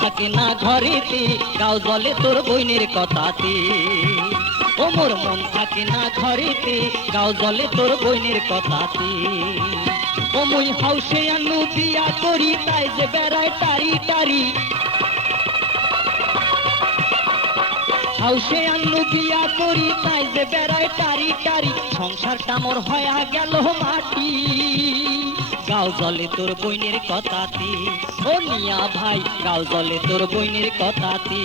থাকে না ঘরেতে, গাও জলে তোর বইনের কথাতে। ও মোর মন থাকে না ঘরেতে, গাও জলে তোর বইনের কথাতে। ও মুই হাউসে আনু বিয়া করি, তাই যে বেড়ায় টারি টারি হাউসে আনু বিয়া করি, তাই যে বেড়ায় টারি টারি সংসারটা মোর হয়া গেল মাটি। গাও জলে তোর বইনের কথাতে ও নিয়া ভাই গাও জলে তোর বইনের কথাতে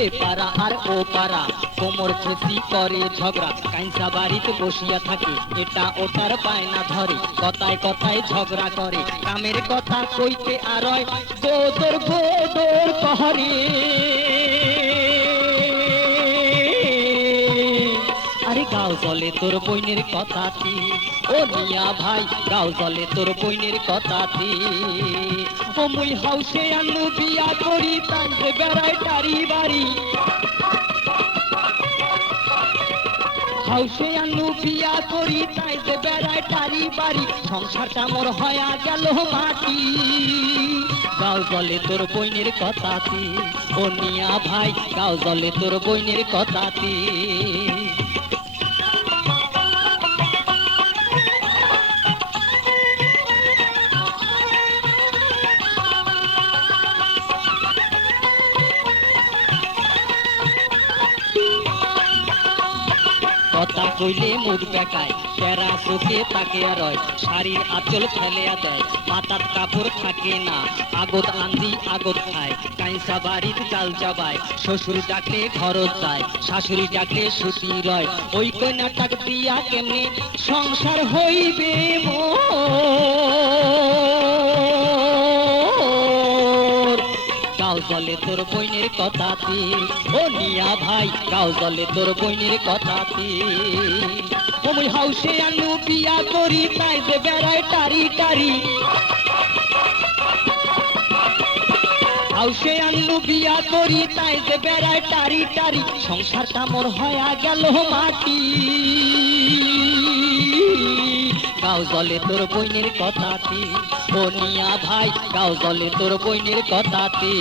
এ পাড়া আর ও পাড়া। কোমর খেসি করে ঝগড়া কাইসা বাড়িতে বসিয়া থাকে। এটা ওটার পায়না ধরে, কথায় কথায় ঝগড়া করে। কামের কথা কইতে আরয় গোদর গোদর কহরে আরে গাও জলে, তোর বইনের কথাতে ও নিয়া ভাই, গাও জলে, তোর বইনের কথাতে ও মুই হাউসে আনু বিয়া করি তাই যে বেড়ায় টারি বাড়ি। হাউসে আনু বিয়া করি তাই যে বেড়ায় টারি বাড়ি। সংসারটা মোর হয়া গেল মাটি গাও জলে, তোর বইনের কথাতে ও নিয়া ভাই, গাও জলে, তোর বইনের কথাতে কইলে মুখ বেকায় প্যারা চোখে তাকে রয় শাড়ির আঁচল ফেলিয়া দেয়। মাথার কাপড় থাকে না, আগত আন্দি আগত খায়। কাইসা বাড়ির চাল চাবায়, শ্বশুর ডাকলে ঘর যায় শাশুড়ি ডাকলে সুতি রয়। ওই কন্যাটাক দিয়া কেমনে সংসার হইবে মোর? জলে তোর বইনের কথাতে ও নিয়া ভাই, গাও জলে তোর বইনের কথাতে ও মুই হাউসে আনু বিয়া করি, তাই যে বেড়ায় টারি টারি। হাউসে আনলু বিয়া করি, তাই যে বেড়ায় টারি টারি। সংসারটা মোর হয়া গেল মাটি। গাও জলে তোর বইনের কথাতে ও নিয়া ভাই গাও জলে তোর বইনের কথাতে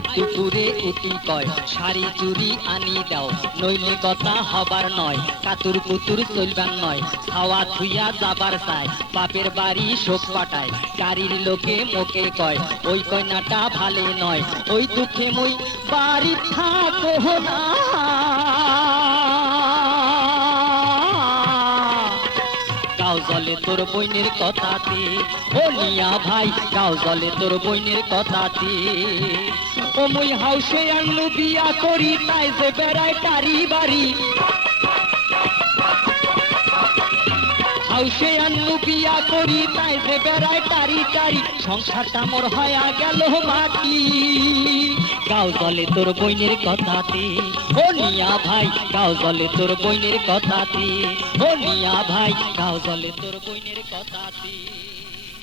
দুপুরে উটি কয়? শাড়ি চুরি আনি দাও। নইলে কথা হবার নয়। কাতুর কুতুর চলবার নয়। খাওয়া থুইয়া যাবার চাই। বাপের বাড়ি শোক পাঠায় গাড়ির লোকে মোকে কয়, ওই কন্যাটা ভালে নয়। ওই দুঃখে মই বাড়ি থাকো না। জলে তোর বইনের কথাতে ও নিয়া ভাই, যাও জলে তোর বইনের কথাতে ও মই হাউসে আনলু বিয়া করি, তাই যে বেড়ায় তারি বাড়ি। হাউসে আনলু বিয়া করি, তাই যে বেড়ায় তারি তারি। সংসারটা মোর হয়া গেল মাটি গাও জলে তোর বইনের কথাতে, ও নিয়া ভাই, গাও জলে তোর বইনের কথাতে, ও নিয়া ভাই, গাও জলে তোর বইনের কথাতে।